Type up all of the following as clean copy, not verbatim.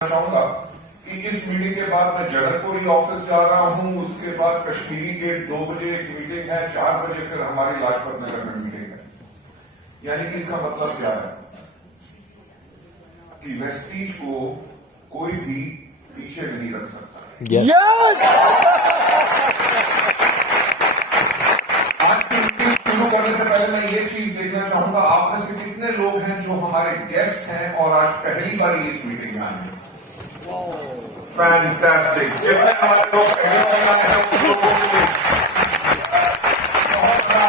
चाहूंगा कि इस मीटिंग के बाद मैं जगतपुरी ऑफिस जा रहा हूं, उसके बाद कश्मीरी गेट 2 बजे एक मीटिंग है, 4 बजे फिर हमारी लाजपत नगर में मीटिंग है। यानी कि इसका मतलब क्या है कि वेस्टीज को कोई भी पीछे नहीं रख सकता। आज की मीटिंग शुरू करने से पहले मैं ये चीज देखना चाहूंगा, आप में से कितने लोग हैं जो हमारे गेस्ट हैं और आज पहली बार इस मीटिंग में आए हैं। फैंटास्टिक। जितने हमारे लोग पहले बार आए हैं उन लोगों के लिए बहुत बड़ा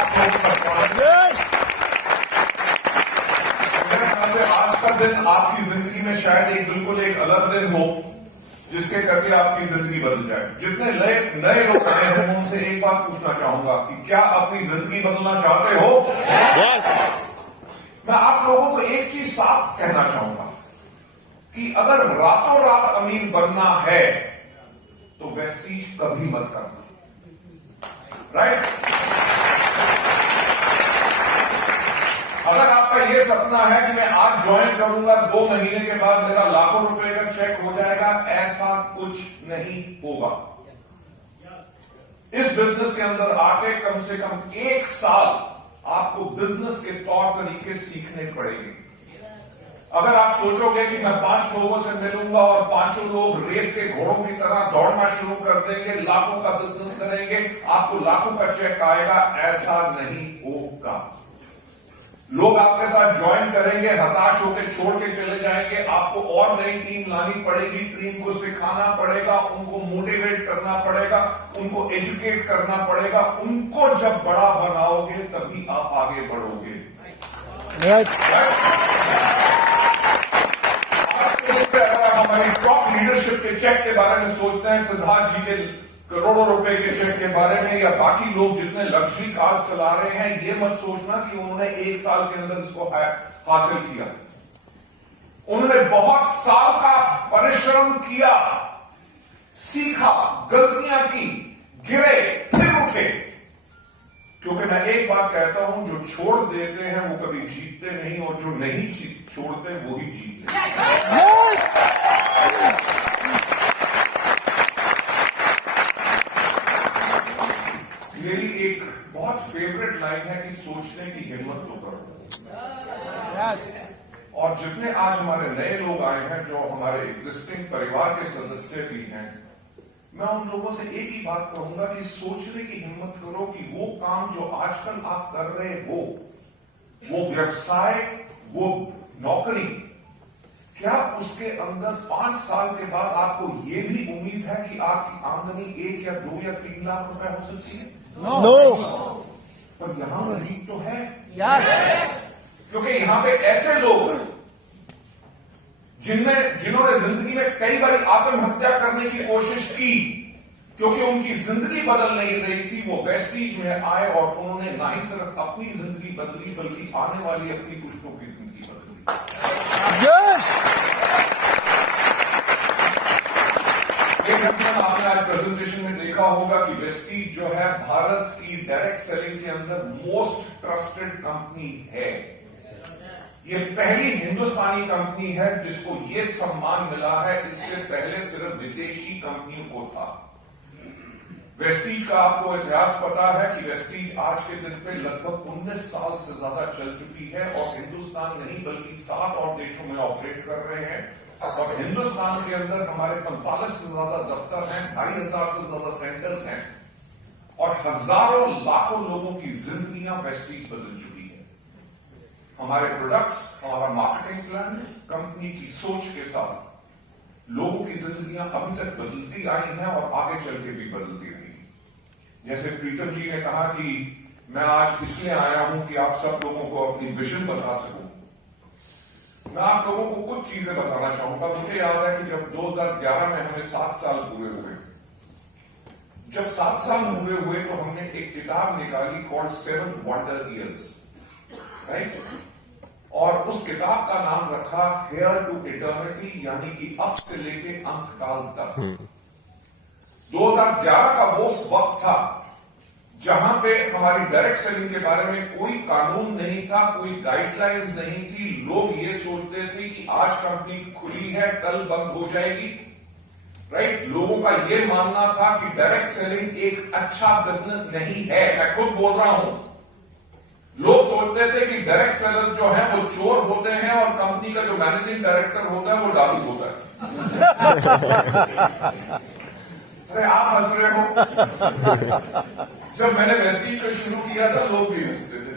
मेरे ख्याल से आज का दिन आपकी जिंदगी में शायद बिल्कुल एक अलग दिन हो जिसके करके आपकी जिंदगी बदल जाए। जितने नए लोग आए हैं मैं उनसे एक बात पूछना चाहूंगा कि क्या अपनी जिंदगी बदलना चाहते हो? मैं आप लोगों को एक चीज साफ कहना चाहूंगा कि अगर रातों रात अमीर बनना है तो वेस्टीज कभी मत करना, राइट? अगर आपका यह सपना है कि मैं आज ज्वाइन करूंगा, 2 महीने के बाद मेरा लाखों रुपए का चेक हो जाएगा, ऐसा कुछ नहीं होगा। इस बिजनेस के अंदर आके कम से कम 1 साल आपको बिजनेस के तौर तरीके सीखने पड़ेंगे। अगर आप सोचोगे कि मैं 5 लोगों से मिलूंगा और 5 लोग रेस के घोड़ों की तरह दौड़ना शुरू कर देंगे, लाखों का बिजनेस करेंगे, आपको लाखों का चेक आएगा, ऐसा नहीं होगा। लोग आपके साथ ज्वाइन करेंगे, हताश होकर छोड़ के चले जाएंगे, आपको और नई टीम लानी पड़ेगी, टीम को सिखाना पड़ेगा, उनको मोटिवेट करना पड़ेगा, उनको एजुकेट करना पड़ेगा। उनको जब बड़ा बनाओगे तभी आप आगे बढ़ोगे। हमारी टॉप लीडरशिप के चेक के बारे में सोचते हैं, सिद्धार्थ जी के करोड़ों रुपए के चेक के बारे में, या बाकी लोग जितने लग्जरी कार्स चला रहे हैं, ये मत सोचना कि उन्होंने 1 साल के अंदर इसको हासिल किया। उन्होंने बहुत साल का परिश्रम किया, सीखा, गलतियां की, गिरे, फिर उठे। क्योंकि मैं एक बात कहता हूं, जो छोड़ देते हैं वो कभी जीतते नहीं, और जो नहीं छोड़ते वो ही जीतते हैं। मेरी एक बहुत फेवरेट लाइन है कि सोचने की हिम्मत तो करो। और जितने आज हमारे नए लोग आए हैं, जो हमारे एग्जिस्टिंग परिवार के सदस्य भी हैं, मैं उन लोगों से एक ही बात कहूंगा कि सोचने की हिम्मत करो कि वो काम जो आजकल आप कर रहे हो, वो व्यवसाय, वो नौकरी, क्या उसके अंदर 5 साल के बाद आपको ये भी उम्मीद है कि आपकी आमदनी 1 या 2 या 3 लाख रुपए हो सकती है? नो। पर यहां उम्मीद तो है यार, क्योंकि यहां पे ऐसे लोग हैं जिन्होंने जिंदगी में कई बार आत्महत्या करने की कोशिश की, क्योंकि उनकी जिंदगी बदल नहीं रही थी। वो वेस्टीज में आए और उन्होंने ना ही सिर्फ अपनी जिंदगी बदली, बल्कि आने वाली अपनी पुश्तों की जिंदगी बदली। आपने आज प्रेजेंटेशन में देखा होगा कि वेस्टीज जो है भारत की डायरेक्ट सेलिंग के अंदर मोस्ट ट्रस्टेड कंपनी है। ये पहली हिंदुस्तानी कंपनी है जिसको ये सम्मान मिला है, इससे पहले सिर्फ विदेशी कंपनियों को था। वेस्टीज का आपको इतिहास पता है कि वेस्टीज आज के दिन पे लगभग 19 साल से ज्यादा चल चुकी है, और हिंदुस्तान नहीं बल्कि 7 और देशों में ऑपरेट कर रहे हैं। और हिंदुस्तान के अंदर हमारे 45 से ज्यादा दफ्तर हैं, 2500 से ज्यादा सेंटर्स हैं, और हजारों लाखों लोगों की जिंदगियां वेस्टीज बदल चुकी है। हमारे प्रोडक्ट्स, हमारा मार्केटिंग प्लान, कंपनी की सोच के साथ लोगों की जिंदगियां अभी तक बदलती आई हैं और आगे चल के भी बदलती रहेंगी। जैसे प्रीतम जी ने कहा कि मैं आज इसलिए आया हूं कि आप सब लोगों को अपनी विजन बता सकूं। मैं आप लोगों को कुछ चीजें बताना चाहूंगा। मुझे याद है कि जब 2011 में हमें 7 साल पूरे हुए, जब 7 साल पूरे हुए तो हमने एक किताब निकाली कॉल्ड 7 वंडर ईयर्स, राइट? और उस किताब का नाम रखा हेयर टू इटर्निटी, यानी कि अब से लेके अंत काल तक। 2011 का वो वक्त था जहां पे हमारी डायरेक्ट सेलिंग के बारे में कोई कानून नहीं था, कोई गाइडलाइंस नहीं थी। लोग ये सोचते थे कि आज कंपनी खुली है, कल बंद हो जाएगी, राइट। लोगों का ये मानना था कि डायरेक्ट सेलिंग एक अच्छा बिजनेस नहीं है। मैं खुद बोल रहा हूं, लोग सोचते थे कि डायरेक्ट सेलर्स जो हैं वो चोर होते हैं और कंपनी का जो मैनेजिंग डायरेक्टर होता है वो डाकू होता है। अरे आप हंस रहे हो। जब मैंने वेस्टीज को शुरू किया था लोग भी हंसते थे।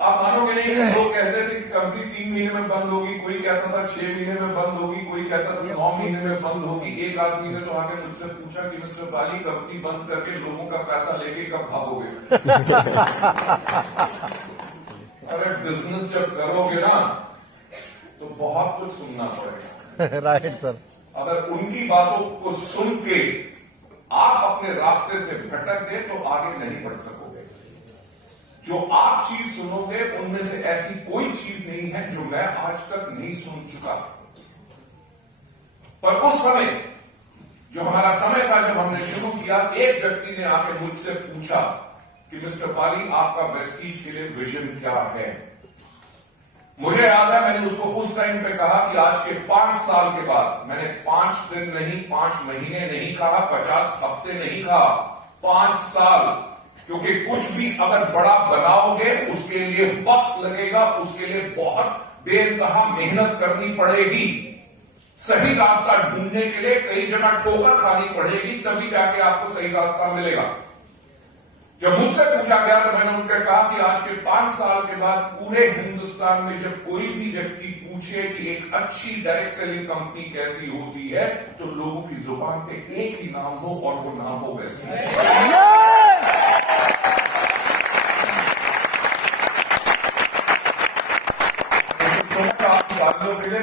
आप मानोगे नहीं, लोग कहते थे कि कंपनी 3 महीने में बंद होगी, कोई कहता था 6 महीने में बंद होगी, कोई कहता था 9 महीने में बंद होगी। एक आदमी ने तो आके मुझसे पूछा कि मिस्टर बाली, कंपनी बंद करके लोगों का पैसा लेके कब भागोगे? अरे बिजनेस जब करोगे ना तो बहुत कुछ सुनना पड़ेगा। Right sir. अगर उनकी बातों को सुन के आप अपने रास्ते से भटक गए तो आगे नहीं बढ़ सकोगे। जो आप चीज सुनोगे उनमें से ऐसी कोई चीज नहीं है जो मैं आज तक नहीं सुन चुका। पर उस समय जो हमारा समय था, जब हमने शुरू किया, एक व्यक्ति ने आके मुझसे पूछा कि मिस्टर बाली, आपका वेस्टीज के लिए विजन क्या है? मुझे याद है मैंने उसको उस टाइम पे कहा कि आज के 5 साल के बाद, मैंने 5 दिन नहीं, 5 महीने नहीं कहा, 50 हफ्ते नहीं कहा, 5 साल। क्योंकि कुछ भी अगर बड़ा बनाओगे उसके लिए वक्त लगेगा, उसके लिए बहुत बेइंतहा मेहनत करनी पड़ेगी। सही रास्ता ढूंढने के लिए कई जगह ठोकर खानी पड़ेगी, तभी जाके आपको सही रास्ता मिलेगा। जब मुझसे पूछा गया तो मैंने उनसे कहा कि आज के 5 साल के बाद पूरे हिंदुस्तान में जब कोई भी व्यक्ति पूछे कि एक अच्छी डायरेक्ट सेलिंग कंपनी कैसी होती है, तो लोगों की जुबान पे एक ही नाम हो और वो नाम हो वेस्टीज।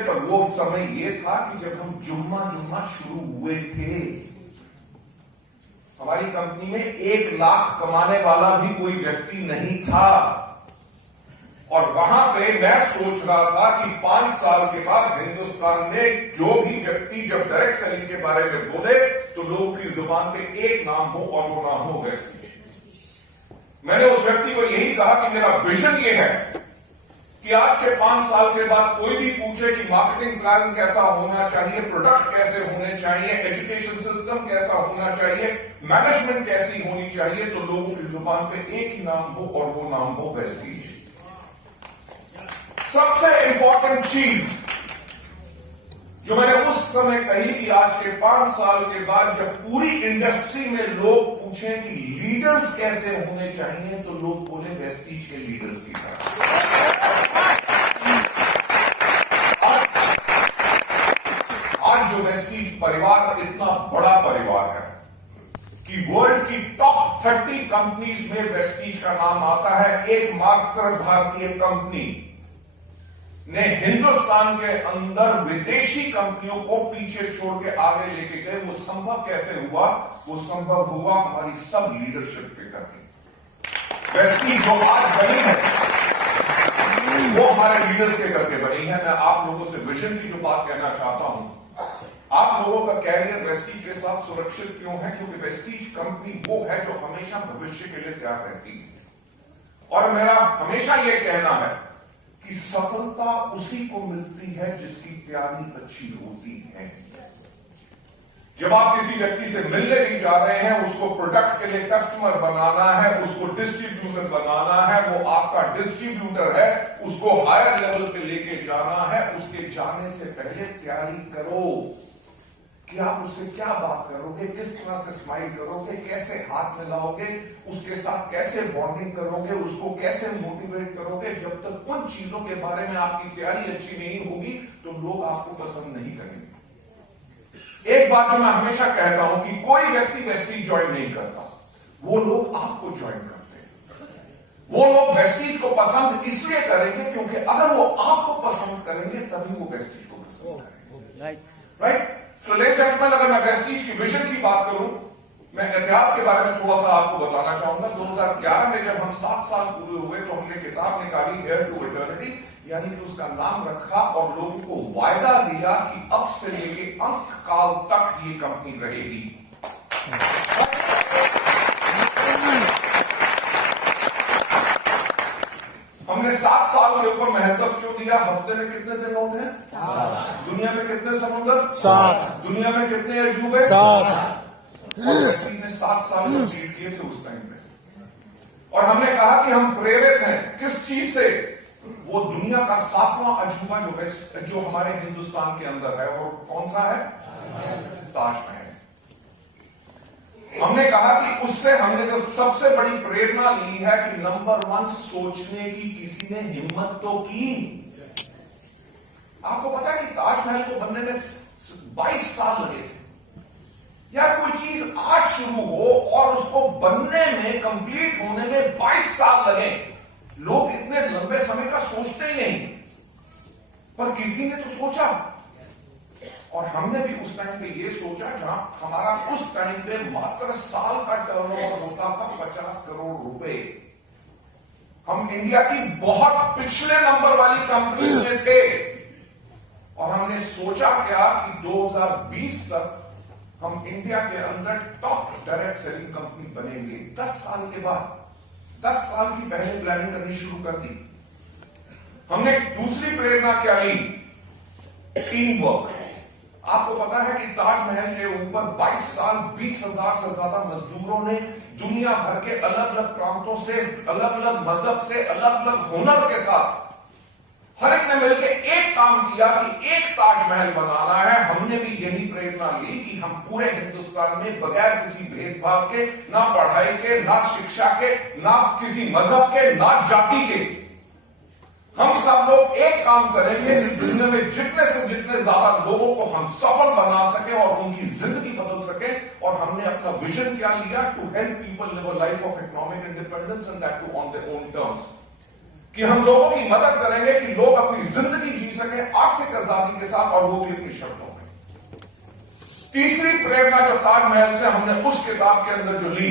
पर वो समय ये था कि जब हम जुम्मा शुरू हुए थे, हमारी कंपनी में 1 लाख कमाने वाला भी कोई व्यक्ति नहीं था। और वहां पे मैं सोच रहा था कि 5 साल के बाद हिंदुस्तान में जो भी व्यक्ति जब डायरेक्ट सेलिंग के बारे में बोले तो लोगों की जुबान पे एक नाम हो और वो नाम हो वेस्टीज। मैंने उस व्यक्ति को यही कहा कि मेरा विजन ये है कि आज के 5 साल के बाद कोई भी पूछे कि मार्केटिंग प्लान कैसा होना चाहिए, प्रोडक्ट कैसे होने चाहिए, एजुकेशन सिस्टम कैसा होना चाहिए, मैनेजमेंट कैसी होनी चाहिए, तो लोगों की जुबान पे एक ही नाम हो और वो नाम हो वेस्टीज। सबसे इंपॉर्टेंट चीज जो मैंने उस समय कही कि आज के 5 साल के बाद जब पूरी इंडस्ट्री में लोग पूछें कि लीडर्स कैसे होने चाहिए, तो लोग बोले वेस्टीज के लीडर्स की तरह। आज जो वेस्टीज परिवार इतना बड़ा परिवार है कि वर्ल्ड की टॉप 30 कंपनीज में वेस्टीज का नाम आता है। एकमात्र भारतीय कंपनी ने हिंदुस्तान के अंदर विदेशी कंपनियों को पीछे छोड़ के आगे लेके गए। वो संभव कैसे हुआ? वो संभव हुआ हमारी सब लीडरशिप के करके। वेस्टीज जो आज बनी है वो हमारे लीडर्स के करके बनी है। मैं आप लोगों से विजन की जो बात कहना चाहता हूं, आप लोगों का कैरियर वेस्टीज के साथ सुरक्षित क्यों है? क्योंकि वेस्टीज कंपनी वो है जो हमेशा भविष्य के लिए तैयार रहती है। और मेरा हमेशा यह कहना है कि सफलता उसी को मिलती है जिसकी तैयारी अच्छी होती है। जब आप किसी व्यक्ति से मिलने भी जा रहे हैं, उसको प्रोडक्ट के लिए कस्टमर बनाना है, उसको डिस्ट्रीब्यूटर बनाना है, वो आपका डिस्ट्रीब्यूटर है, उसको हायर लेवल पे लेके जाना है, उसके जाने से पहले तैयारी करो कि आप उससे क्या बात करोगे, किस तरह से स्माइल करोगे, कैसे हाथ मिलाओगे, उसके साथ कैसे बॉन्डिंग करोगे, उसको कैसे मोटिवेट करोगे। जब तक उन चीजों के बारे में आपकी तैयारी अच्छी नहीं होगी तो लोग आपको पसंद नहीं करेंगे। एक बात जो मैं हमेशा कहता हूं कि कोई व्यक्ति वेस्टीज ज्वाइन नहीं करता, वो लोग आपको ज्वाइन करते हैं। वो लोग वेस्टीज को पसंद इसलिए करेंगे क्योंकि अगर वो आपको पसंद करेंगे तभी वो वेस्टीज को पसंद करेंगे। राइट? तो लेडीज एंड जेंटलमैन, अगर मैं वेस्टीज की विजन की बात करूं, मैं इतिहास के बारे में थोड़ा सा आपको बताना चाहूंगा। 2011 में जब हम 7 साल पूरे हुए तो हमने किताब निकाली हेयर टू इटर्निटी, यानी कि उसका नाम रखा और लोगों को वायदा दिया कि अब से लेके अंत काल तक ये कंपनी रहेगी। किया, हफ्ते में कितने दिन होते हैं? 7। दुनिया में कितने समुद्र? 7। दुनिया में कितने अजूबे? 7। और वैसी ने 7 साल कंप्लीट किए थे उस टाइम पे। और हमने कहा कि हम प्रेरित हैं किस चीज से? वो दुनिया का 7वां अजूबा जो हमारे हिंदुस्तान के अंदर है, और कौन सा है? ताजमहल। हमने कहा कि उससे हमने जो सबसे बड़ी प्रेरणा ली है कि नंबर 1 सोचने की किसी ने हिम्मत तो की। आपको पता है कि ताजमहल को बनने में 22 साल लगे थे। यार कोई चीज आज शुरू हो और उसको बनने में, कंप्लीट होने में 22 साल लगे, लोग इतने लंबे समय का सोचते ही नहीं, पर किसी ने तो सोचा। और हमने भी उस टाइम पे ये सोचा, जहां हमारा उस टाइम पे मात्र साल का टर्नओवर होता था 50 करोड़ रुपए। हम इंडिया की बहुत पिछले नंबर वाली कंपनी में थे, और हमने सोचा क्या कि 2020 तक हम इंडिया के अंदर टॉप डायरेक्ट सेलिंग कंपनी बनेंगे। 10 साल के बाद, 10 साल की पहले प्लानिंग करनी शुरू कर दी। हमने दूसरी प्रेरणा क्या ली? Team work. आपको पता है कि ताजमहल के ऊपर 22 साल 20,000 से ज्यादा मजदूरों ने दुनिया भर के अलग अलग प्रांतों से, अलग अलग मजहब से, अलग अलग हुनर के साथ हर एक ने मिलकर एक काम किया कि एक ताजमहल बनाना है। हमने भी यही प्रेरणा ली कि हम पूरे हिंदुस्तान में बगैर किसी भेदभाव के, ना पढ़ाई के, ना शिक्षा के, ना किसी मजहब के, ना जाति के, हम सब लोग एक काम करेंगे कि दुनिया में जितने से जितने ज्यादा लोगों को हम सफल बना सके और उनकी जिंदगी बदल सके। और हमने अपना विजन क्या लिया? To help people live a life of economic independence and that too on their own terms. कि हम लोगों की मदद करेंगे कि लोग अपनी जिंदगी जी सके आर्थिक आजादी के साथ, और वो भी अपनी शर्तों में। तीसरी प्रेरणा जो ताजमहल से हमने उस किताब के अंदर जो ली,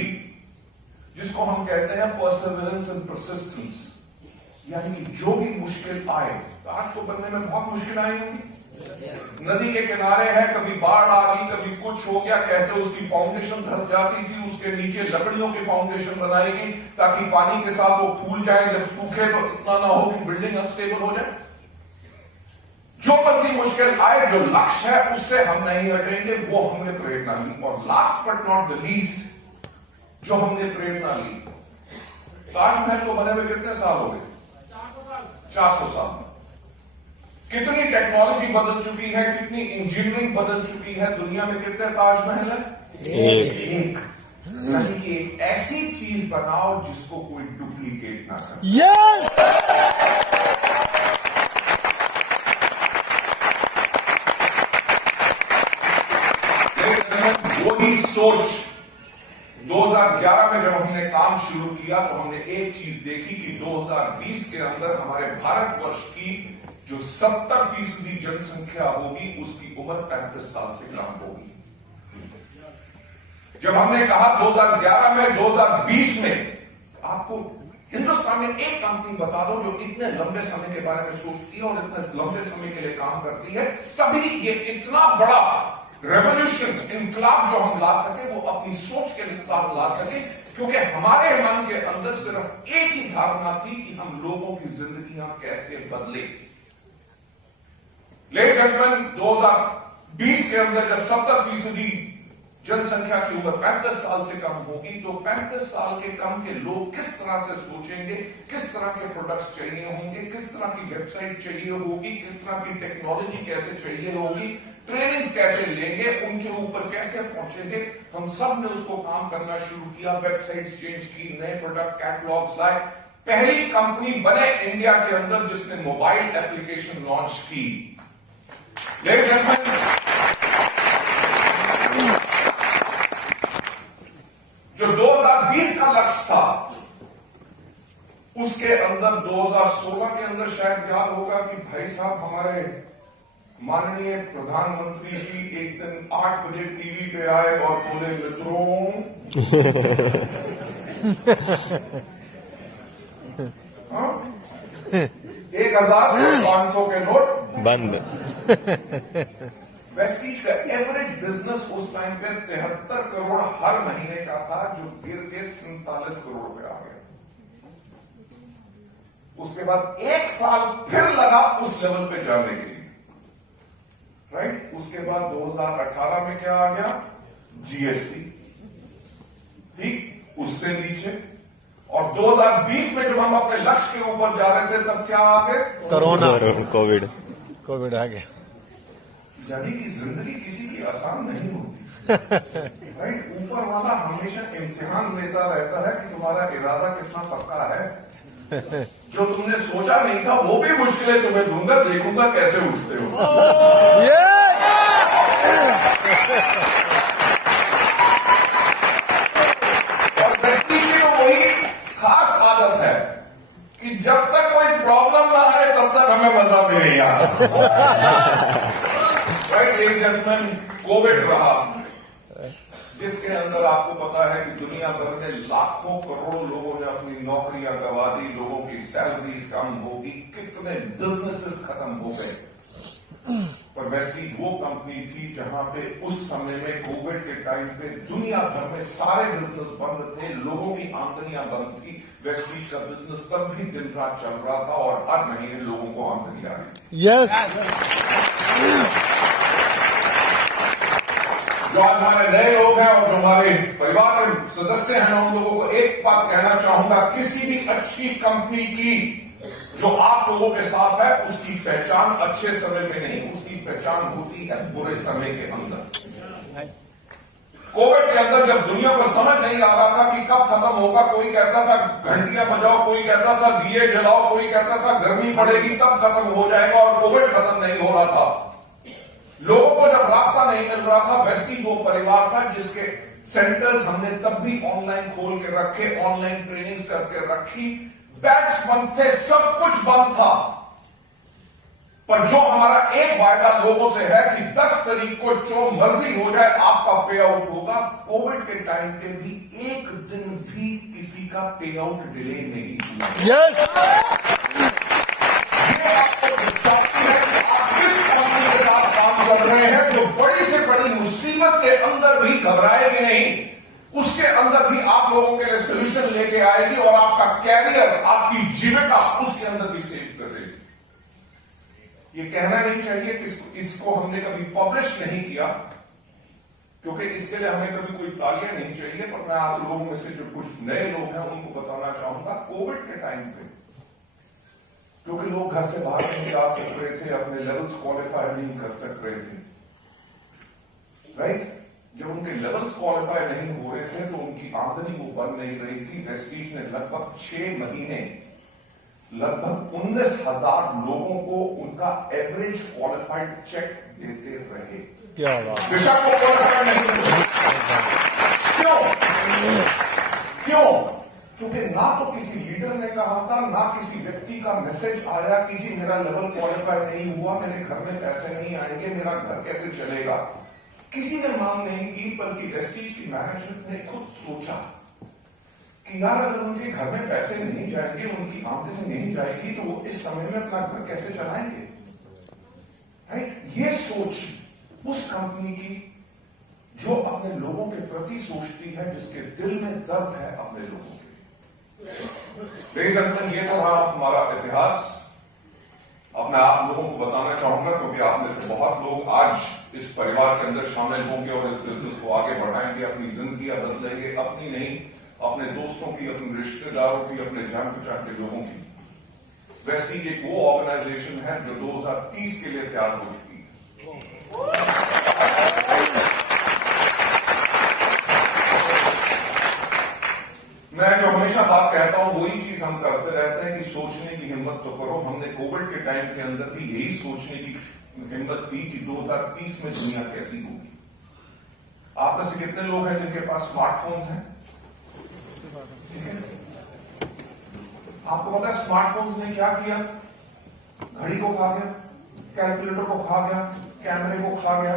जिसको हम कहते हैं परसिवरेंस एंड परसिस्टेंस, यानी कि जो भी मुश्किल आए, आज तो बनने में बहुत मुश्किल आई होंगी। नदी के किनारे है, कभी बाढ़ आ गई, कभी कुछ हो गया, कहते उसकी फाउंडेशन धंस जाती थी, उसके नीचे लकड़ियों की फाउंडेशन बनाएगी ताकि पानी के साथ वो फूल जाए, जब सूखे तो इतना ना हो कि बिल्डिंग अनस्टेबल हो जाए। जो मर्जी मुश्किल आए, जो लक्ष्य है उससे हम नहीं हटेंगे, वो हमने प्रेरणा ली। और last but not the least जो हमने प्रेरणा ली, ताजमहल को बने हुए कितने साल हो गए? 400 साल। कितनी टेक्नोलॉजी बदल चुकी है, कितनी इंजीनियरिंग बदल चुकी है। दुनिया में कितने ताजमहल है? एक। यानी कि एक ऐसी चीज बनाओ जिसको कोई डुप्लीकेट ना करे। वही सोच 2011 में जब हमने काम शुरू किया तो हमने एक चीज देखी कि 2020 के अंदर हमारे भारतवर्ष की जो 70% जनसंख्या होगी, उसकी उम्र 35 साल से कम होगी। जब हमने कहा 2011 में, 2020 में आपको हिंदुस्तान में एक कंपनी बता दो जो इतने लंबे समय के बारे में सोचती है और इतने लंबे समय के लिए काम करती है, तभी ये इतना बड़ा रेवोल्यूशन, इनकलाब जो हम ला सके, वो अपनी सोच के साथ ला सके। क्योंकि हमारे मन के अंदर सिर्फ एक ही धारणा थी कि हम लोगों की जिंदगियां कैसे बदले। लेकिन 2020 के अंदर जब 70% जनसंख्या की उम्र 35 साल से कम होगी, तो 35 साल के कम के लोग किस तरह से सोचेंगे, किस तरह के प्रोडक्ट्स चाहिए होंगे, किस तरह की वेबसाइट चाहिए होगी, किस तरह की टेक्नोलॉजी कैसे चाहिए होगी, ट्रेनिंग्स कैसे लेंगे, उनके ऊपर कैसे पहुंचेंगे। हम सब ने उसको काम करना शुरू किया, वेबसाइट चेंज की, नए प्रोडक्ट कैटलॉग्स लाए। पहली कंपनी बने इंडिया के अंदर जिसने मोबाइल एप्लीकेशन लॉन्च की। जो 2020 का लक्ष्य था, उसके अंदर 2016 के अंदर शायद याद होगा कि भाई साहब हमारे माननीय प्रधानमंत्री जी एक दिन 8 बजे टीवी पे आए और बोले, मित्रों 1,500 के नोट बंद। वेस्टीज का एवरेज बिजनेस उस टाइम पे 73 करोड़ हर महीने का था, जो गिर के 47 करोड़ पे आ गया। उसके बाद 1 साल फिर लगा उस लेवल पे जाने के लिए, राइट। उसके बाद 2018 में क्या आ गया? जीएसटी, ठीक, उससे नीचे। और 2020 में जब हम अपने लक्ष्य के ऊपर जा रहे थे तब क्या आ गए? कोरोना, कोविड आ गया। यानी कि जिंदगी किसी की आसान नहीं होती, राइट। ऊपर वाला हमेशा इम्तिहान लेता रहता है कि तुम्हारा इरादा कितना पक्का है। जो तुमने सोचा नहीं था वो भी मुश्किलें तुम्हें दूंगा, देखूंगा कैसे उठते हो। और व्यक्ति की तो वही खास आदत है कि जब तक कोई प्रॉब्लम ना आए तब तक हमें मजा भी नहीं आता। Right ladies and gentleman, Covid रहा जिसके अंदर आपको पता है कि दुनिया भर में लाखों करोड़ों लोगों ने अपनी नौकरियां गंवा दी, लोगों की सैलरीज कम होगी, कितने बिजनेसेस खत्म हो गए। पर वेस्टीज वो कंपनी थी जहां पे उस समय में कोविड के टाइम पे दुनिया भर में सारे बिजनेस बंद थे, लोगों की आमदनियां बंद थी। वेस्टीज का बिजनेस तब भी दिन रात चल रहा था और हर महीने लोगों को आमदनी आ रही थी। यस। जो आज हमारे नए लोग हैं और जो हमारे परिवार के सदस्य हैं, मैं उन लोगों को एक बात कहना चाहूंगा, किसी भी अच्छी कंपनी की जो आप लोगों के साथ है उसकी पहचान अच्छे समय में नहीं, उसकी पहचान होती है बुरे समय के अंदर। कोविड के अंदर जब दुनिया को समझ नहीं आ रहा था कि कब खत्म होगा, कोई कहता था घंटियां बजाओ, कोई कहता था दिए जलाओ, कोई कहता था गर्मी पड़ेगी तब खत्म हो जाएगा, और कोविड खत्म नहीं हो रहा था। लोगों को जब रास्ता नहीं मिल रहा था, वेस्टीज वो परिवार था जिसके सेंटर्स हमने तब भी ऑनलाइन खोल के रखे, ऑनलाइन ट्रेनिंग्स करके रखी, बैच बंद थे, सब कुछ बंद था। पर जो हमारा एक वायदा लोगों से है कि 10 तारीख को जो मर्जी हो जाए आपका पे आउट होगा। कोविड के टाइम पे भी एक दिन भी किसी का पे आउट डिले नहीं हुआ। यस। ये आपको शौकी है कि आप किस कंपनी के साथ काम कर रहे हैं जो बड़ी से बड़ी मुसीबत के अंदर भी घबराएगी नहीं, उसके अंदर भी आप लोगों के लिए सोल्यूशन लेके आएगी और आपका कैरियर, आपकी जीविका उसके अंदर भी सेव करेगी। ये कहना नहीं चाहिए कि इसको हमने कभी पब्लिश नहीं किया, क्योंकि इसके लिए हमें कभी कोई तालियां नहीं चाहिए। पर मैं आप लोगों में से जो कुछ नए लोग हैं उनको बताना चाहूंगा, कोविड के टाइम पे क्योंकि लोग घर से बाहर नहीं आ सक रहे थे, अपने लेवल्स क्वालिफाई नहीं कर सक रहे थे, राइट। जब उनके लेवल्स क्वालिफाई नहीं हो रहे थे तो उनकी आमदनी वो बन नहीं रही थी। वेस्टीज ने लगभग 6 महीने लगभग 19,000 लोगों को उनका एवरेज क्वालिफाइड चेक देते रहे। क्या बात। विशा को क्वालिफाइड नहीं। क्यों? क्यों? क्योंकि ना तो किसी लीडर ने कहा था, ना किसी व्यक्ति का मैसेज आया कि जी मेरा लेवल क्वालिफाई नहीं हुआ, मेरे घर में पैसे नहीं आएंगे, मेरा घर कैसे चलेगा। किसी ने मांग नहीं की, बल्कि वेस्टीज की मैनेजमेंट ने खुद सोचा कि यार अगर उनके घर में पैसे नहीं जाएंगे, उनकी आमदनी नहीं जाएगी, तो वो इस समय में अपना घर कैसे चलाएंगे, राइट। ये सोच उस कंपनी की जो अपने लोगों के प्रति सोचती है, जिसके दिल में दर्द है अपने लोगों के। लेडीज एंड जेंटलमैन, ये था हमारा इतिहास। अब मैं आप लोगों को बताना चाहूंगा, क्योंकि आप में से बहुत लोग आज इस परिवार के अंदर शामिल होंगे और इस बिजनेस को आगे बढ़ाएंगे, अपनी जिंदगियां बदलेंगे, अपनी नहीं, अपने दोस्तों की, अपने रिश्तेदारों की, अपने जान पहचान के लोगों की। वेस्टीज एक वो ऑर्गेनाइजेशन है जो 2030 के लिए तैयार हो चुकी है। मैं जो हमेशा बात कहता हूं वही चीज हम करते रहते हैं कि सोचने की हिम्मत तो करो। हमने कोविड के टाइम के अंदर भी यही सोचने की हिम्मत की कि 2030 में दुनिया कैसी होगी। आप में से कितने लोग हैं जिनके पास स्मार्टफोन्स हैं? ठीक है, आपको पता है स्मार्टफोन्स ने क्या किया? घड़ी को खा गया, कैलकुलेटर को खा गया, कैमरे को खा गया,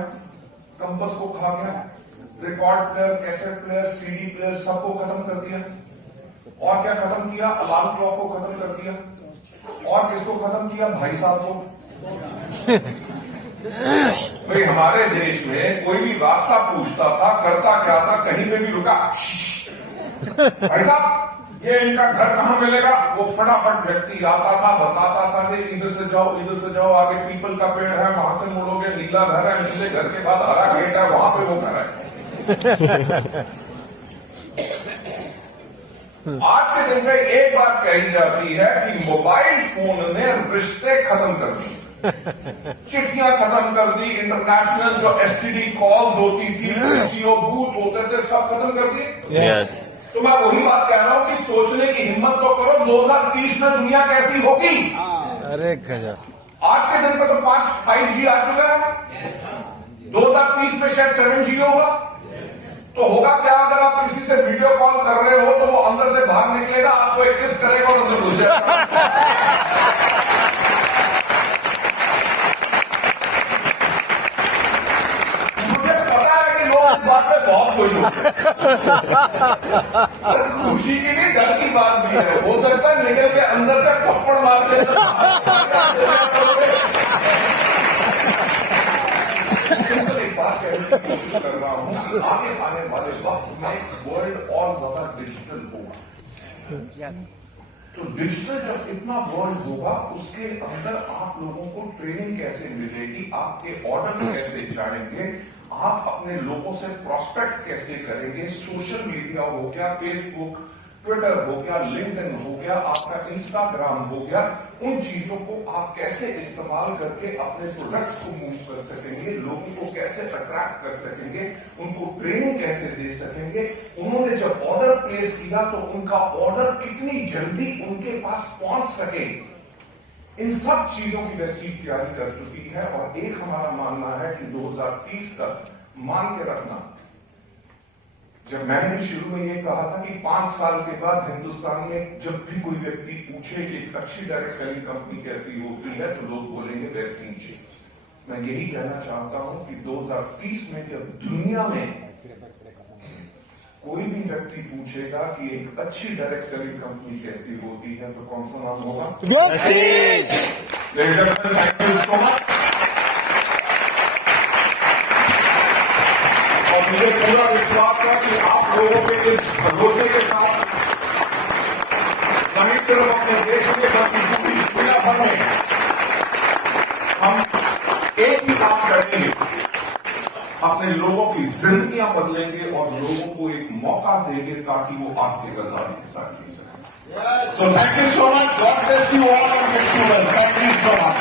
कंपास को खा गया, record player, cassette player, CD player, सबको खत्म कर दिया। और क्या खत्म किया? अलार्म क्लॉक को खत्म कर दिया। और किसको खत्म किया? भाई साहब को। भाई हमारे देश में कोई भी रास्ता पूछता था, करता क्या था, कहीं पे भी रुका, भाई साहब ये इनका घर कहां मिलेगा, वो फटाफट व्यक्ति आता था, बताता था कि इधर से जाओ, आगे पीपल का पेड़ है, वहां से मुड़ोगे, नीला घर है, नीले घर के बाद हरा गेट है, वहां पे वो घर है। आज के दिन में एक बात कही जाती है कि मोबाइल फोन ने रिश्ते खत्म कर दिए, चिट्ठियां खत्म कर दी, इंटरनेशनल जो एसटीडी कॉल्स होती थी, पीसीओ बूथ होते थे, सब खत्म कर दिए। यस। तो मैं वही बात कह रहा हूं कि सोचने की हिम्मत तो करो 2030 में दुनिया कैसी होगी। अरे गजब। आज के दिन पे तो 5G आ चुका है, 2030 में शायद 7G होगा। तो होगा क्या, अगर आप किसी से वीडियो कॉल कर रहे हो तो वो अंदर से बाहर निकलेगा, आपको एक्सेस करेगा और अंदर घुस जाएगा। मुझे पता है कि लोग इस बात पे बहुत खुश होते हैं, खुशी की नहीं डर की बात भी है। हो सकता है निकल के अंदर से थप्पड़ मार के एक बात कहने की कोशिश कर रहा हूं, आगे आने वाले वक्त में वर्ल्ड और ज्यादा डिजिटल होगा। तो डिजिटल जब इतना वर्ल्ड होगा, उसके अंदर आप लोगों को ट्रेनिंग कैसे मिलेगी, आपके ऑर्डर्स कैसे जाएंगे, आप अपने लोगों से प्रोस्पेक्ट कैसे करेंगे, सोशल मीडिया हो गया, फेसबुक, ट्विटर हो गया, लिंक्डइन हो गया, आपका इंस्टाग्राम हो गया, उन चीजों को आप कैसे इस्तेमाल करके अपने प्रोडक्ट्स को मूव कर सकेंगे, लोगों को कैसे अट्रैक्ट कर सकेंगे, उनको ट्रेनिंग कैसे दे सकेंगे, उन्होंने जब ऑर्डर प्लेस किया तो उनका ऑर्डर कितनी जल्दी उनके पास पहुंच सके, इन सब चीजों की वेस्टीज तैयारी कर चुकी है। और एक हमारा मानना है कि 2030 तक मान के रखना, जब मैंने भी शुरू में ये कहा था कि 5 साल के बाद हिंदुस्तान में जब भी कोई व्यक्ति पूछे कि एक अच्छी डायरेक्ट सेलिंग कंपनी कैसी होती है, तो लोग बोलेंगे वेस्टीज। मैं यही कहना चाहता हूं कि 2030 में जब दुनिया में कोई भी व्यक्ति पूछेगा कि एक अच्छी डायरेक्ट सेलिंग कंपनी कैसी होती है, तो कौन सा नाम होगा? Thank you so much. और मुझे पूरा विश्वास है कि आप लोगों के इस भरोसे के साथ नहीं सिर्फ अपने देश में बल्कि पूरी दुनिया भर में हम एक ही काम करेंगे, अपने लोगों की जिंदगियां बदलेंगे और लोगों को एक मौका देंगे ताकि वो आपके आजादी के साथ जी सकें। So thank you so much, God bless you all and wish you well. Thank you so much.